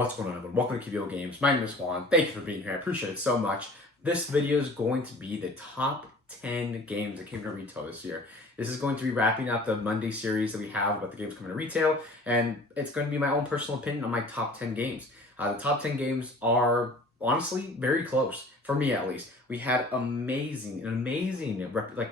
What's going on, everyone? Welcome to QVO Games. My name is Juan. Thank you for being here. I appreciate it so much. This video is going to be the top 10 games that came to retail this year. This is going to be wrapping up the Monday series that we have about the games coming to retail, and it's going to be my own personal opinion on my top 10 games. The top 10 games are honestly very close, for me at least. We had an amazing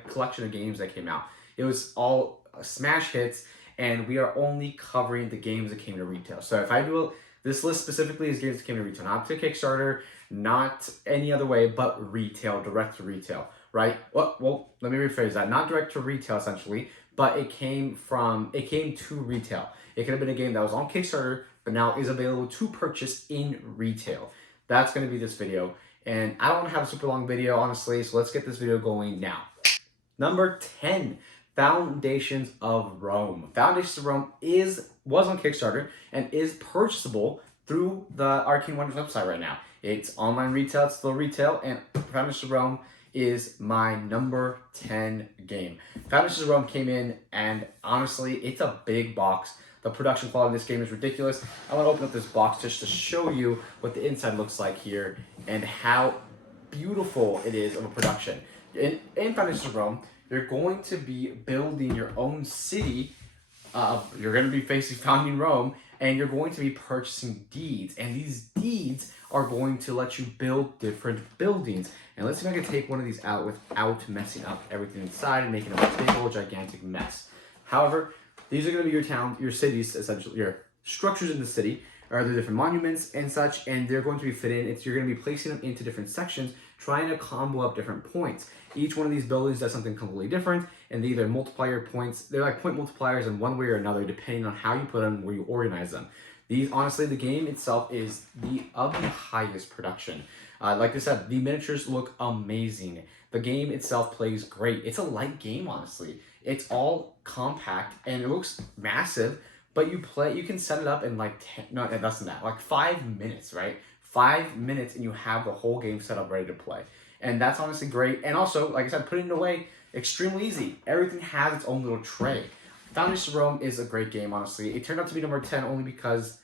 collection of games that came out. It was all smash hits, and we are only covering the games that came to retail. So if I do this list specifically is games that came to retail, not to Kickstarter, not any other way, but retail, direct to retail, right? Well, let me rephrase that. Not direct to retail, essentially, but it came to retail. It could have been a game that was on Kickstarter, but now is available to purchase in retail. That's going to be this video. And I don't have a super long video, honestly, so let's get this video going now. Number 10. Foundations of Rome. Foundations of Rome was on Kickstarter and is purchasable through the Arcane Wonders website right now. It's online retail, it's still retail, and Foundations of Rome is my number 10 game. Foundations of Rome came in, and honestly, it's a big box. The production quality of this game is ridiculous. I want to open up this box just to show you what the inside looks like here and how beautiful it is of a production. In Foundations of Rome, you're going to be building your own city. You're going to be founding Rome, and you're going to be purchasing deeds. And these deeds are going to let you build different buildings. And let's see if I can take one of these out without messing up everything inside and making a big old gigantic mess. However, these are going to be your towns, your cities, essentially, your structures in the city, are the different monuments and such, and they're going to be fit in. You're going to be placing them into different sections, trying to combo up different points. Each one of these buildings does something completely different, and they either multiply your points. They're like point multipliers in one way or another, depending on how you put them, where you organize them. These, honestly, the game itself is of the highest production. Like I said, the miniatures look amazing. The game itself plays great. It's a light game, honestly. It's all compact, and it looks massive, but you can set it up in like 5 minutes, right? 5 minutes, and you have the whole game set up ready to play. And that's honestly great. And also, like I said, putting it away, extremely easy. Everything has its own little tray. Foundations of Rome is a great game, honestly. It turned out to be number 10 only because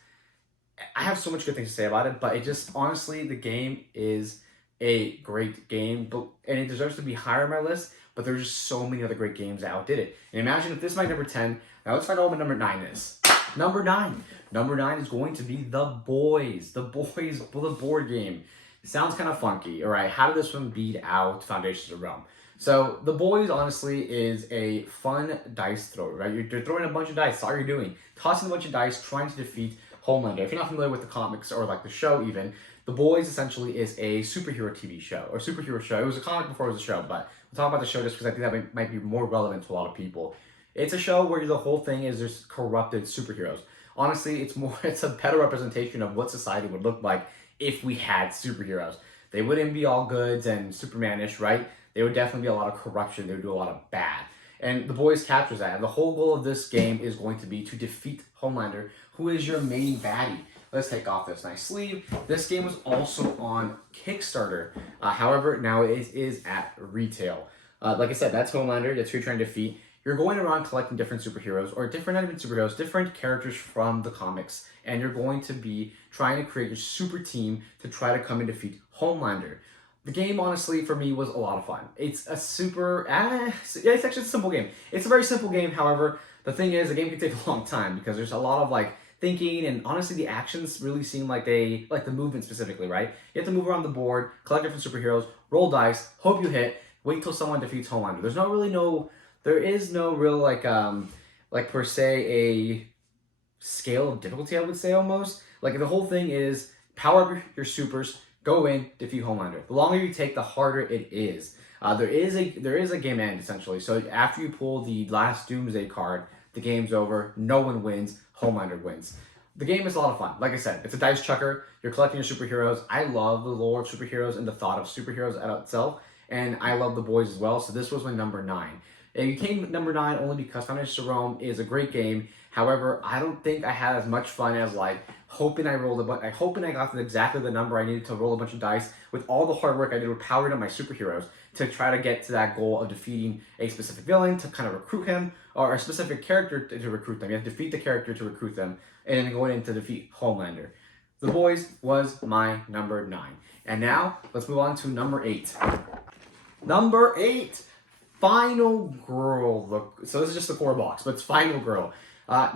I have so much good things to say about it, but it just, honestly, the game is a great game, and it deserves to be higher on my list, but there's just so many other great games that outdid it. And imagine if this is my number 10, now let's find out what number 9 is. Number 9. Number 9 is going to be The Boys. The board game. It sounds kind of funky, all right? How did this one beat out Foundations of Rome? So, The Boys, honestly, is a fun dice thrower, right? You're throwing a bunch of dice. That's all you're doing. Tossing a bunch of dice, trying to defeat Homelander. If you're not familiar with the comics or like the show even, The Boys essentially is a superhero TV show, or superhero show. It was a comic before it was a show, but we'll talk about the show just because I think that might be more relevant to a lot of people. It's a show where the whole thing is just corrupted superheroes. Honestly, it's a better representation of what society would look like if we had superheroes. They wouldn't be all goods and Superman-ish, right? There would definitely be a lot of corruption. They would do a lot of bad. And The Boys captures that. And the whole goal of this game is going to be to defeat Homelander, who is your main baddie. Let's take off this nice sleeve. This game was also on Kickstarter. However, now it is at retail. Like I said, that's Homelander. That's who you're trying to defeat. You're going around collecting different superheroes, or not even superheroes, different characters from the comics, and you're going to be trying to create your super team to try to come and defeat Homelander. The game, honestly, for me, was a lot of fun. It's a it's actually a simple game. It's a very simple game, however, the thing is, the game can take a long time, because there's a lot of, thinking, and honestly, the actions really seem like the movement specifically, right? You have to move around the board, collect different superheroes, roll dice, hope you hit, wait till someone defeats Homelander. There is no real, per se, a scale of difficulty, I would say, almost. The whole thing is power up your supers, go in, defeat Homelander. The longer you take, the harder it is. There is a game end, essentially. So after you pull the last Doomsday card, the game's over, no one wins, Homelander wins. The game is a lot of fun. Like I said, it's a dice chucker. You're collecting your superheroes. I love the lore of superheroes and the thought of superheroes itself, and I love The Boys as well, so this was my number 9. It came number 9 only because Foundations of Rome is a great game. However, I don't think I had as much fun as hoping I got exactly the number I needed to roll a bunch of dice with all the hard work I did with powering up my superheroes to try to get to that goal of defeating a specific villain to kind of recruit him, or a specific character to recruit them. You have to defeat the character to recruit them, and then going in to defeat Homelander. The Boys was my number 9. And now, let's move on to number 8. Number 8, Final Girl. Look, so this is just the core box, but it's Final Girl.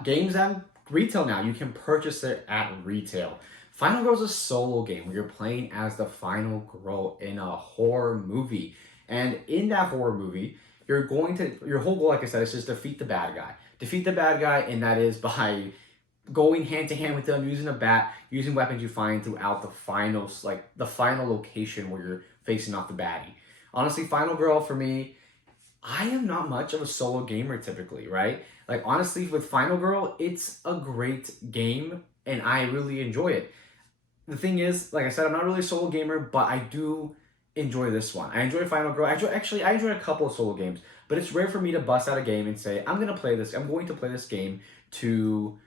Games at retail now. You can purchase it at retail. Final Girl is a solo game where you're playing as the final girl in a horror movie. And in that horror movie, your whole goal, like I said, is just defeat the bad guy. Defeat the bad guy, and that is by going hand to hand with them, using a bat, using weapons you find throughout the finals, like the final location where you're facing off the baddie. Honestly, Final Girl for me, I am not much of a solo gamer typically, right? Like honestly, with Final Girl, it's a great game and I really enjoy it. The thing is, like I said, I'm not really a solo gamer, but I do enjoy this one. I enjoy Final Girl. I enjoy a couple of solo games, but it's rare for me to bust out a game and say, I'm going to play this game to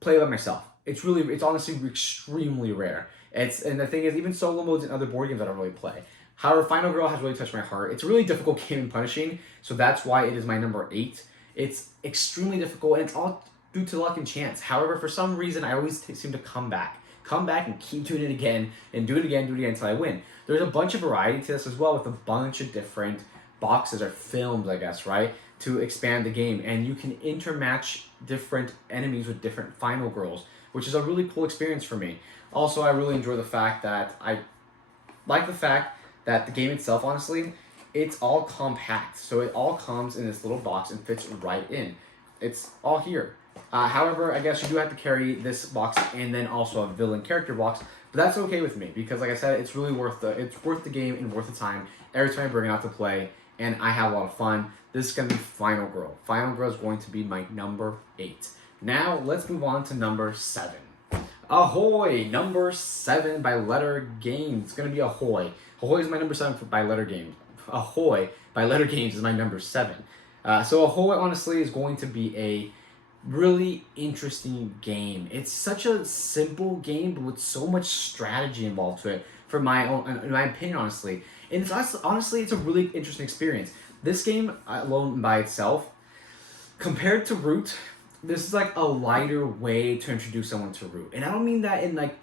play by myself. It's honestly extremely rare. And the thing is, even solo modes and other board games I don't really play. However, Final Girl has really touched my heart. It's a really difficult game and punishing, so that's why it is my number 8. It's extremely difficult, and it's all due to luck and chance. However, for some reason, I always seem to come back and keep doing it again, and do it again until I win. There's a bunch of variety to this as well, with a bunch of different boxes or films, I guess, right, to expand the game, and you can intermatch different enemies with different Final Girls, which is a really cool experience for me. Also, I really enjoy the fact that the game itself, honestly, it's all compact. So it all comes in this little box and fits right in. It's all here. However, I guess you do have to carry this box and then also a villain character box, but that's okay with me because, like I said, it's really worth the game and worth the time every time I bring it out to play, and I have a lot of fun. This is going to be Final Girl. Final Girl is going to be my number 8. Now, let's move on to number 7. Ahoy! Number 7 by Letter Games. It's going to be Ahoy. Ahoy is my number 7 by Letter Games. Ahoy by Letter Games is my number 7. So Ahoy, honestly, is going to be a really interesting game. It's such a simple game, but with so much strategy involved to it, in my opinion, honestly. And it's a really interesting experience. This game alone by itself, compared to Root, this is like a lighter way to introduce someone to Root. And I don't mean that in like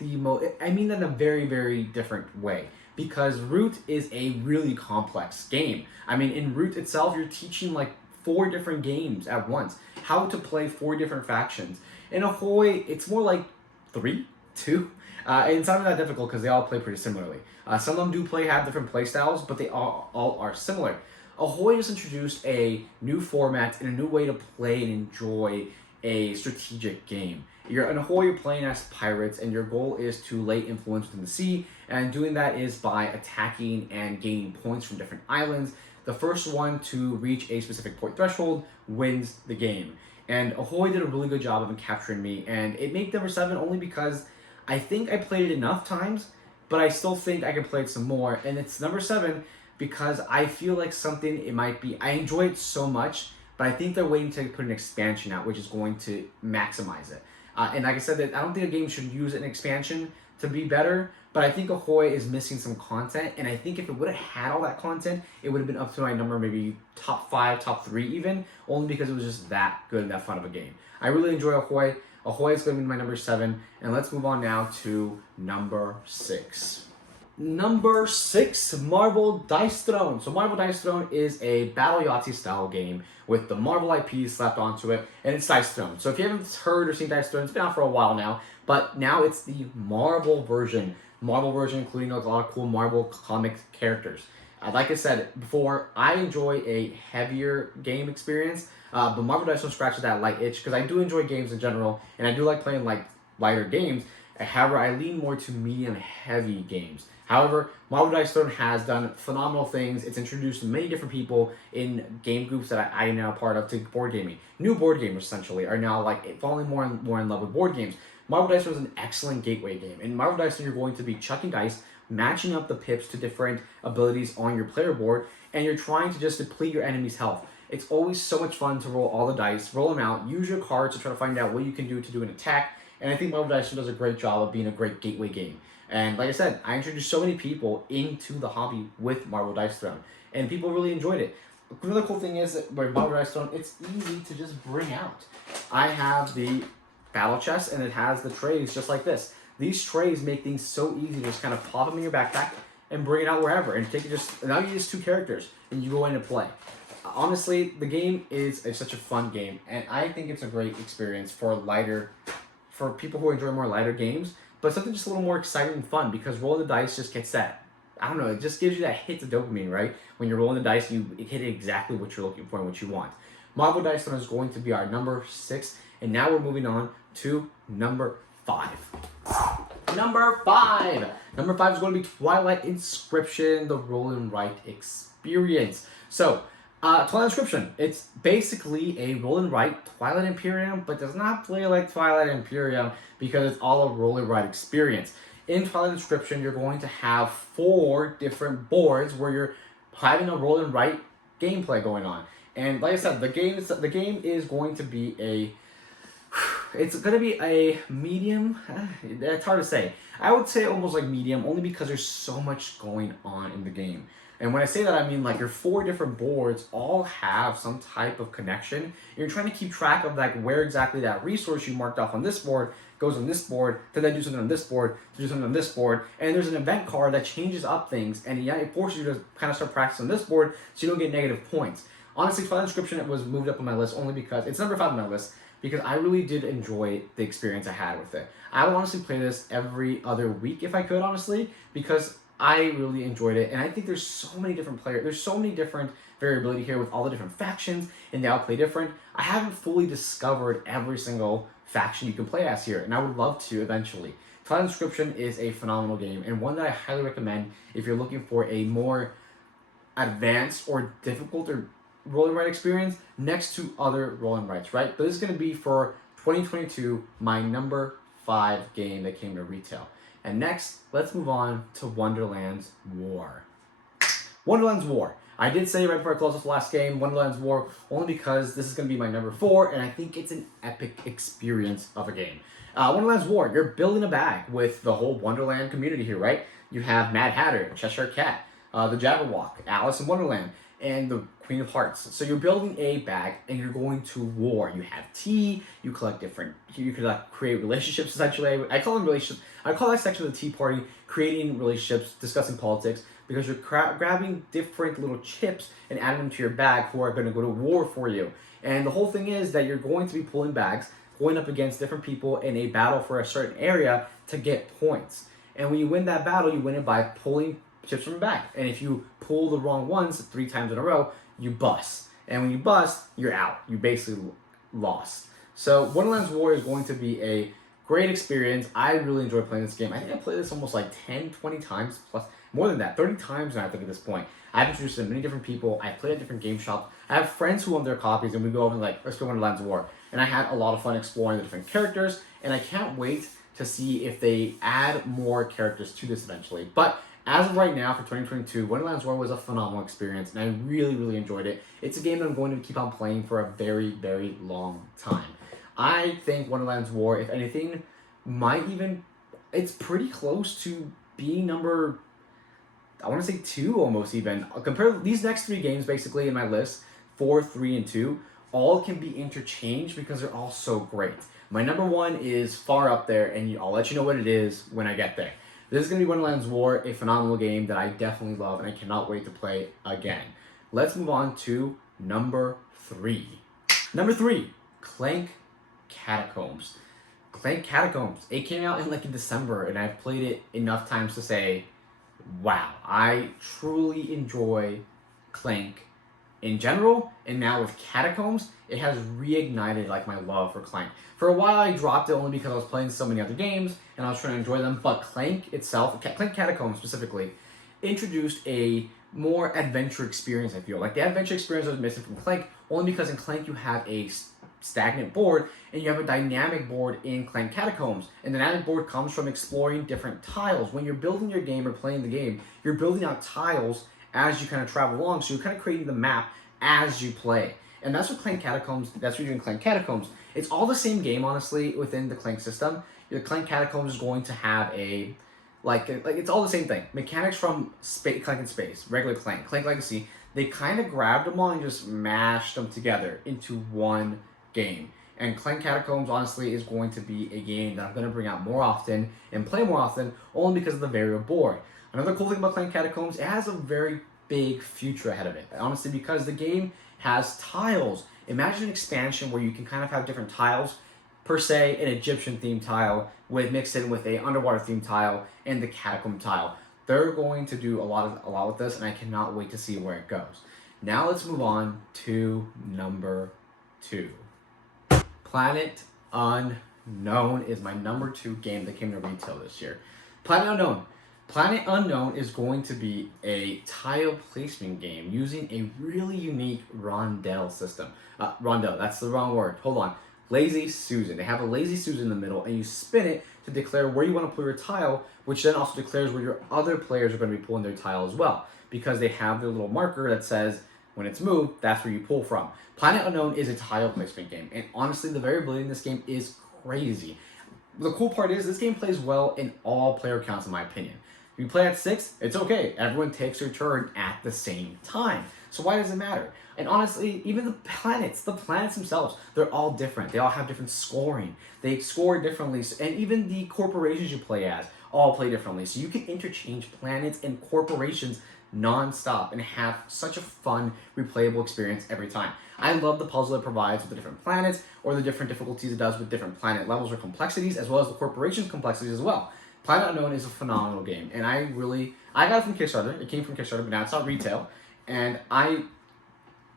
I mean that in a very, very different way. Because Root is a really complex game. I mean, in Root itself, you're teaching like 4 different games at once. How to play 4 different factions. In Ahoy, it's more like 3, 2. And it's not that difficult because they all play pretty similarly. Some of them have different play styles, but they all are similar. Ahoy just introduced a new format and a new way to play and enjoy a strategic game. In Ahoy, you're playing as pirates, and your goal is to lay influence within the sea, and doing that is by attacking and gaining points from different islands. The first one to reach a specific point threshold wins the game. And Ahoy did a really good job of capturing me, and it made number 7 only because I think I played it enough times, but I still think I can play it some more. And it's number 7 because I feel like I enjoy it so much, but I think they're waiting to put an expansion out, which is going to maximize it. And like I said, I don't think a game should use an expansion to be better, but I think Ahoy is missing some content, and I think if it would have had all that content, it would have been up to my number, maybe top 5, top 3 even, only because it was just that good and that fun of a game. I really enjoy Ahoy. Ahoy is going to be my number 7, and let's move on now to number 6. Number 6, Marvel Dice Throne. So Marvel Dice Throne is a Battle Yahtzee style game with the Marvel IP slapped onto it, and it's Dice Throne. So if you haven't heard or seen Dice Throne, it's been out for a while now, but now it's the Marvel version. Marvel version including a lot of cool Marvel comic characters. Like I said before, I enjoy a heavier game experience, but Marvel Dice Throne scratches that light itch because I do enjoy games in general, and I do like playing like lighter games. However, I lean more to medium heavy games. However, Marvel Dice Throne has done phenomenal things. It's introduced many different people in game groups that I am now part of to board gaming. New board gamers, essentially, are now like falling more in love with board games. Marvel Dice Throne is an excellent gateway game. In Marvel Dice Throne, you're going to be chucking dice, matching up the pips to different abilities on your player board, and you're trying to just deplete your enemy's health. It's always so much fun to roll all the dice, roll them out, use your cards to try to find out what you can do to do an attack, and I think Marvel Dice Throne does a great job of being a great gateway game. And like I said, I introduced so many people into the hobby with Marvel Dice Throne, and people really enjoyed it. Another cool thing is that with Marvel Dice Throne, it's easy to just bring out. I have the battle chest, and it has the trays just like this. These trays make things so easy to just kind of pop them in your backpack and bring it out wherever, and take it just, now you just 2 characters, and you go in and play. Honestly, the game is such a fun game, and I think it's a great experience for people who enjoy more lighter games, but something just a little more exciting and fun, because rolling the dice just gets that, I don't know, it just gives you that hit of dopamine, right? When you're rolling the dice, you hit exactly what you're looking for and what you want. Marvel Dice Throne is going to be our number 6, and now we're moving on to number 5. Number 5! Number 5 is going to be Twilight Inscription, the roll and write experience. So, Twilight Inscription, it's basically a roll and write Twilight Imperium, but does not play like Twilight Imperium because it's all a roll and write experience. In Twilight Inscription, you're going to have 4 different boards where you're having a roll and write gameplay going on. And like I said, the game is going to be a medium. It's hard to say. I would say almost like medium, only because there's so much going on in the game. And when I say that, I mean like your 4 different boards all have some type of connection. You're trying to keep track of like where exactly that resource you marked off on this board goes on this board, to then do something on this board, to do something on this board. And there's an event card that changes up things, and yeah, it forces you to kind of start practicing on this board so you don't get negative points. Honestly, Twilight Inscription, it was moved up on my list only because it's number 5 on my list, because I really did enjoy the experience I had with it. I would honestly play this every other week if I could, honestly, because I really enjoyed it, and I think there's so many different players. There's so many different variability here with all the different factions, and they all play different. I haven't fully discovered every single faction you can play as here, and I would love to eventually. Twilight Inscription is a phenomenal game, and one that I highly recommend if you're looking for a more advanced or difficult or roll and write experience next to other roll and writes, right? But this is going to be for 2022, my number 5 game that came to retail. And next, let's move on to Wonderland's War. Wonderland's War. I did say right before I closed this last game, Wonderland's War, only because this is going to be my number 4, and I think it's an epic experience of a game. Wonderland's War, you're building a bag with the whole Wonderland community here, right? You have Mad Hatter, Cheshire Cat, the Jabberwock, Alice in Wonderland, and the Queen of Hearts. So you're building a bag, and you're going to war. You have tea, you collect you could create relationships, essentially. I call them relationships. I call that section of the tea party, creating relationships, discussing politics, because you're grabbing different little chips and adding them to your bag who are going to go to war for you. And the whole thing is that you're going to be pulling bags, going up against different people in a battle for a certain area to get points. And when you win that battle, you win it by pulling chips from a bag. And if you pull the wrong ones 3 times in a row, you bust. And when you bust, you're out. You basically lost. So Wonderland's War is going to be a great experience. I really enjoy playing this game. I think I played this almost like 10, 20 times, plus more than that, 30 times now I think at this point. I've introduced it to many different people. I've played at different game shops. I have friends who own their copies, and we go over and like, let's play Wonderland's War. And I had a lot of fun exploring the different characters, and I can't wait to see if they add more characters to this eventually. But as of right now, for 2022, Wonderland's War was a phenomenal experience, and I really, really enjoyed it. It's a game that I'm going to keep on playing for a very, very long time. I think Wonderland's War, if anything, it's pretty close to being number, I want to say 2 almost even. Compare these next 3 games basically in my list, 4, 3, and 2, all can be interchanged because they're all so great. My number 1 is far up there, and I'll let you know what it is when I get there. This is going to be Wonderland's War, a phenomenal game that I definitely love, and I cannot wait to play again. Let's move on to number 3. Number 3, Clank Catacombs. Clank Catacombs. It came out in December, and I've played it enough times to say, wow, I truly enjoy Clank in general, and now with Catacombs, it has reignited my love for Clank. For a while, I dropped it only because I was playing so many other games, and I was trying to enjoy them, but Clank itself, Clank Catacombs specifically, introduced a more adventure experience, I feel. The adventure experience I was missing from Clank, only because in Clank you have a stagnant board, and you have a dynamic board in Clank Catacombs. And the dynamic board comes from exploring different tiles. When you're building your game or playing the game, you're building out tiles as you kind of travel along, so you're kind of creating the map as you play. And that's what Clank Catacombs, that's what you're doing in Clank Catacombs. It's all the same game, honestly, within the Clank system. The Clank Catacombs is going to have it's all the same thing. Mechanics from Clank in Space, regular Clank, Clank Legacy, they kind of grabbed them all and just mashed them together into one game. And Clan Catacombs, honestly, is going to be a game that I'm going to bring out more often and play more often, only because of the variable board. Another cool thing about Clan Catacombs, it has a very big future ahead of it. Honestly, because the game has tiles. Imagine an expansion where you can kind of have different tiles, per se, an Egyptian themed tile with mixed in with a underwater themed tile and the catacomb tile. They're going to do a lot with this, and I cannot wait to see where it goes. Now let's move on to number 2. Planet Unknown is my number 2 game that came to retail this year. Planet Unknown. Planet Unknown is going to be a tile placement game using a really unique rondelle system. Rondelle, that's the wrong word. Hold on. Lazy Susan. They have a Lazy Susan in the middle, and you spin it to declare where you want to pull your tile, which then also declares where your other players are going to be pulling their tile as well, because they have their little marker that says when it's moved, that's where you pull from. Planet Unknown is a tile placement game, and honestly, the variability in this game is crazy. The cool part is this game plays well in all player counts, in my opinion. If you play at 6, it's okay. Everyone takes their turn at the same time. So why does it matter? And honestly, even the planets themselves, they're all different. They all have different scoring. They score differently. And even the corporations you play as all play differently. So you can interchange planets and corporations non-stop and have such a fun, replayable experience every time. I love the puzzle it provides with the different planets, or the different difficulties it does with different planet levels or complexities, as well as the corporation's complexities as well. Planet Unknown is a phenomenal game, and I got it from Kickstarter. It came from Kickstarter, but now it's on retail, and I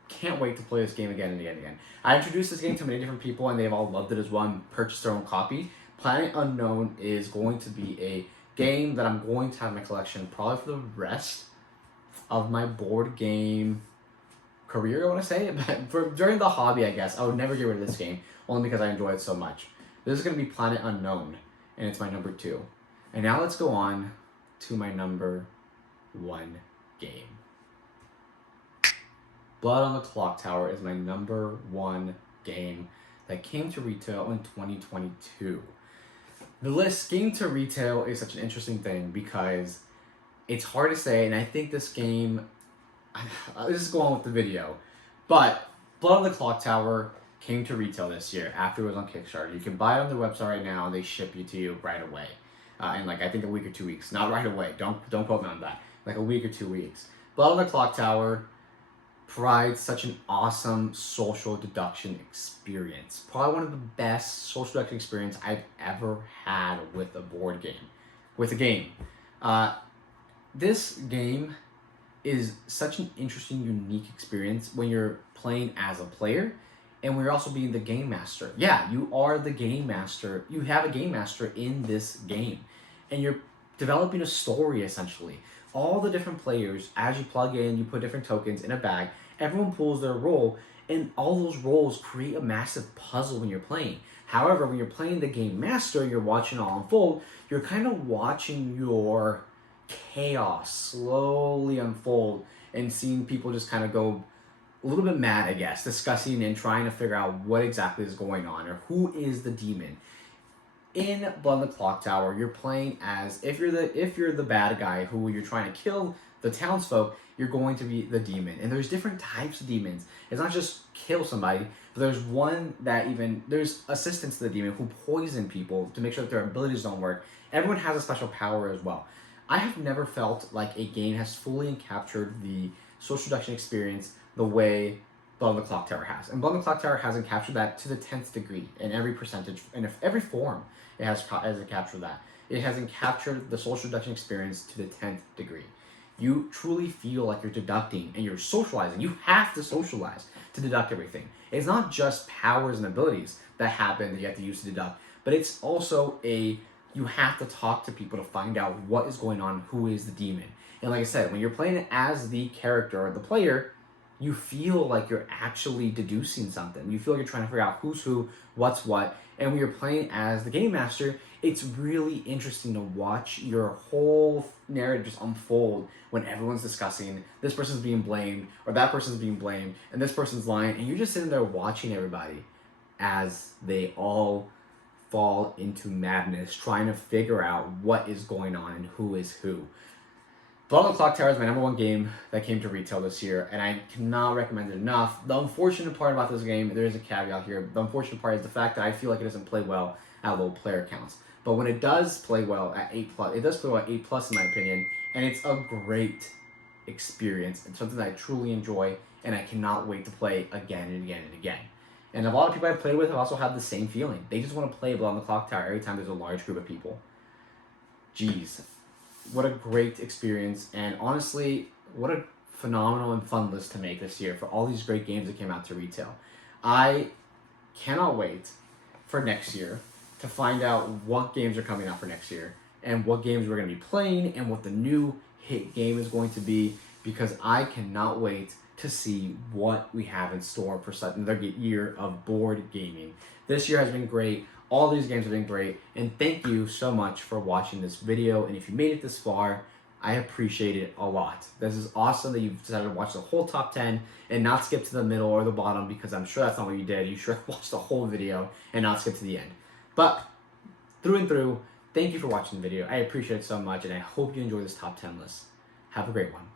can't wait to play this game again and again and again. I introduced this game to many different people, and they've all loved it as well and purchased their own copy. Planet Unknown is going to be a game that I'm going to have in my collection probably for the rest of my board game career, I want to say. But during the hobby, I guess, I would never get rid of this game, only because I enjoy it so much. This is going to be Planet Unknown, and it's my number 2. And now let's go on to my number 1 game. Blood on the Clock Tower is my number 1 game that came to retail in 2022. The list came to retail is such an interesting thing because it's hard to say, and I think this game, let's just go on with the video, but Blood on the Clock Tower came to retail this year after it was on Kickstarter. You can buy it on their website right now, and they ship it to you right away. In I think a week or 2 weeks. Not right away. Don't quote me on that. Like a week or 2 weeks. Blood on the Clock Tower provides such an awesome social deduction experience. Probably one of the best social deduction experience I've ever had with a board game. With a game. This game is such an interesting, unique experience when you're playing as a player and when you're also being the game master. Yeah, you are the game master. You have a game master in this game. And you're developing a story, essentially. All the different players, as you plug in, you put different tokens in a bag, everyone pulls their role, and all those roles create a massive puzzle when you're playing. However, when you're playing the game master, you're watching it all unfold, you're kind of watching your chaos slowly unfold and seeing people just kind of go a little bit mad, I guess, discussing and trying to figure out what exactly is going on or who is the demon. In Blood on the Clock Tower, you're playing as, if you're the bad guy who you're trying to kill the townsfolk, you're going to be the demon. And there's different types of demons. It's not just kill somebody, but there's one that there's assistants to the demon who poison people to make sure that their abilities don't work. Everyone has a special power as well. I have never felt like a game has fully captured the social deduction experience the way Blood on the Clock Tower has. And Blood on the Clock Tower hasn't captured that to the 10th degree in every percentage, in every form. It hasn't captured that. It hasn't captured the social deduction experience to the 10th degree. You truly feel like you're deducting and you're socializing. You have to socialize to deduct everything. It's not just powers and abilities that happen that you have to use to deduct, but it's also you have to talk to people to find out what is going on, who is the demon. And like I said, when you're playing it as the character or the player, you feel like you're actually deducing something. You feel like you're trying to figure out who's who, what's what. And when you're playing as the game master, it's really interesting to watch your whole narrative just unfold when everyone's discussing this person's being blamed or that person's being blamed and this person's lying. And you're just sitting there watching everybody as they all fall into madness, trying to figure out what is going on and who is who. Blood on the Clock Tower is my #1 game that came to retail this year, and I cannot recommend it enough. The unfortunate part about this game, there is a caveat here, the unfortunate part is the fact that I feel like it doesn't play well at low player counts. But when it does play well at 8+, it does play well at 8+ in my opinion, and it's a great experience. It's something that I truly enjoy, and I cannot wait to play again and again and again. And a lot of people I've played with have also had the same feeling. They just want to play Blood on the Clock Tower every time there's a large group of people. Jeez. What a great experience, and honestly, what a phenomenal and fun list to make this year for all these great games that came out to retail. I cannot wait for next year to find out what games are coming out for next year and what games we're going to be playing and what the new hit game is going to be, because I cannot wait to see what we have in store for such another year of board gaming. This year has been great. All these games have been great, and thank you so much for watching this video. And if you made it this far, I appreciate it a lot. This is awesome that you've decided to watch the whole top 10 and not skip to the middle or the bottom, because I'm sure that's not what you did. You should have watched the whole video and not skip to the end. But through and through, thank you for watching the video. I appreciate it so much, and I hope you enjoy this top 10 list. Have a great one.